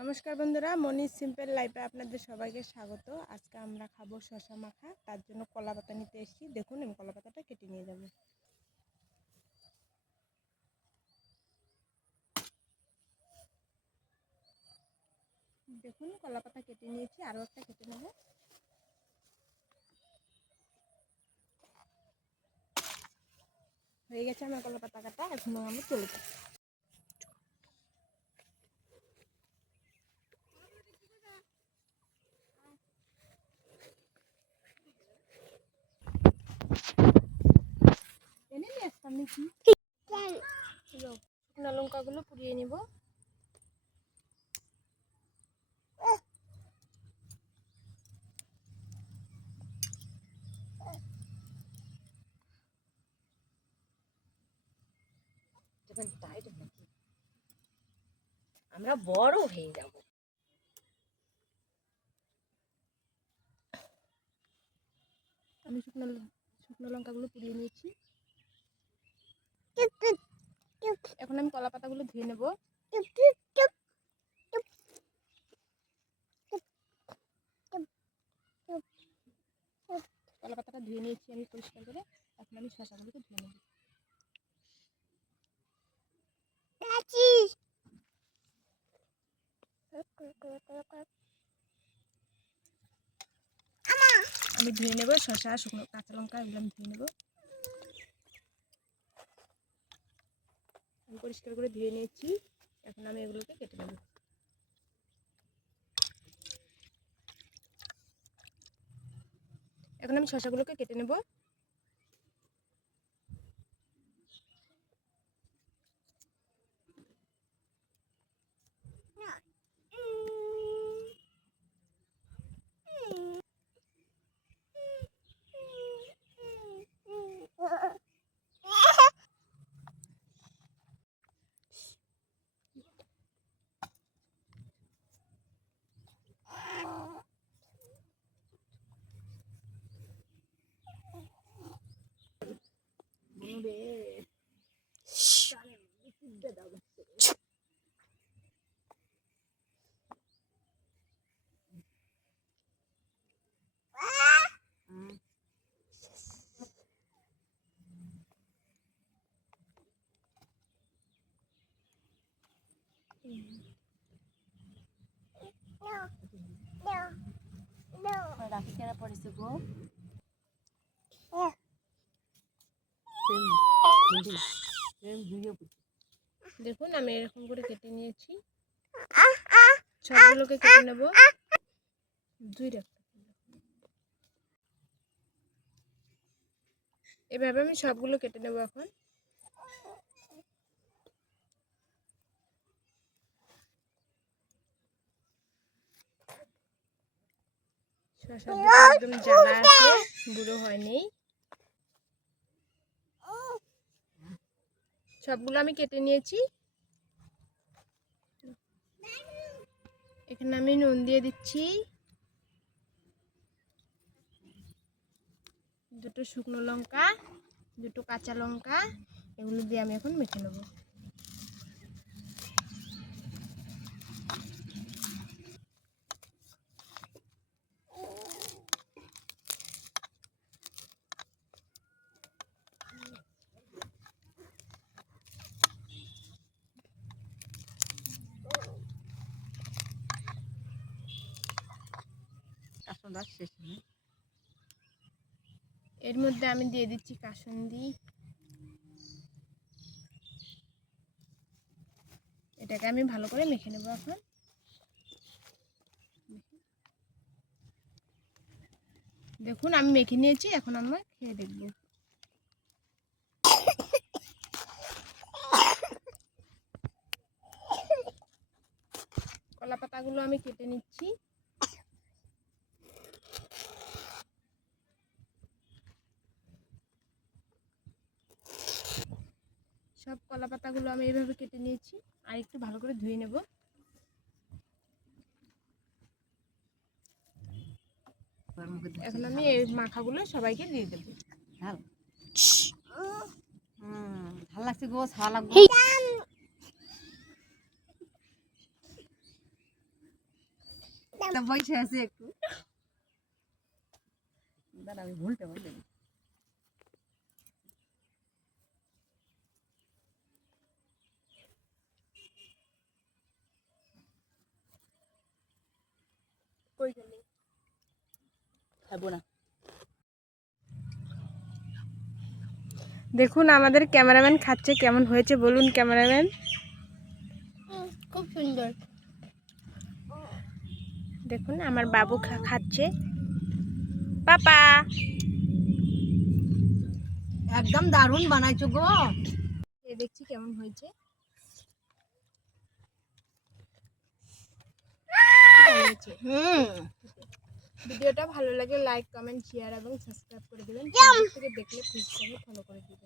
নমস্কার বন্ধুরা, মনির সিম্পল লাইফে আপনাদের সবাইকে স্বাগত। আজকে আমরা খাবো শসা মাখা। তার জন্য কলা পাতা নিতে এসেছি। দেখুন আমি কলা পাতাটা কেটে নিয়ে যাব। দেখুন কলা পাতা কেটে নিয়েছি, আরও একটা কেটে নেব। হয়ে গেছে আমার কলা পাতা কাটা। এখন আমি চলে যাব। এনে নিয়ে আসতাম নাকি? শুকনো লঙ্কাগুলো পুড়িয়ে নেব। আমরা বড় হয়ে যাব। আমি শুকনো লঙ্কাগুলো পুড়িয়ে নিয়েছি। এখন আমি কলা পাতাগুলো ধুয়ে নেব। কলা পাতাটা ধুয়ে নিয়েছি আমি পরিষ্কার করে। এখন আমি শসাগুলোকে ধুয়ে নেব। আমি ধুয়ে নেব শসা, শুকনো কাঁচা লঙ্কা এগুলো আমি ধুয়ে নেব। আমি পরিষ্কার করে ধুয়ে নিয়েছি। এখন আমি এগুলোকে কেটে নেব। এখন আমি শসাগুলোকে কেটে নেব। রাখি কেনা পড়েছে গো। দেখুন আমি এরকম করে কেটে নিয়েছি। সবগুলোকে কেটে নেব। এভাবে আমি সবগুলো কেটে নেব। এখন শসাটা একদম জ্বালা আছে, বুড়ো হয়নি। সবগুলো আমি কেটে নিয়েছি। এখানে আমি নুন দিয়ে দিচ্ছি, দুটো শুকনো লঙ্কা, দুটো কাঁচা লঙ্কা, এগুলো দিয়ে আমি এখন মেখে নেব। এর মধ্যে আমি দিয়ে দিচ্ছি কাসুন্দি। এটাকে আমি ভালো করে মেখে নেব। এখন দেখুন আমি মেখে নিয়েছি। এখন আমরা খেয়ে দেখব। কলা পাতাগুলো আমি কেটে নিচ্ছি। সব কলা পাতাগুলো আমি এইভাবে কেটে নিয়েছি। আর একটু ভালো করে ধুয়ে নেব। এখন আমি এই মাখাগুলো সবাইকে দিয়ে দেবো। ভাল লাগছে গো, ছাওয়া লাগবে। বসে আছে একটু দাঁড়া আমি ভুলতে বললাম খাবো না দেখুন আমাদের ক্যামেরাম্যান খাচ্ছে, কেমন হয়েছে বলুন ক্যামেরাম্যান। খুব সুন্দর। দেখুন আমার বাবু খাচ্ছে। পাপা একদম দারুণ বানাইছো গো। দেখছি কেমন হয়েছে। ভিডিওটা ভালো লাগে লাইক কমেন্ট শেয়ার এবং সাবস্ক্রাইব করে দেবেন। ফেসবুক থেকে দেখলে পেজটাকে ফলো করে দিবেন।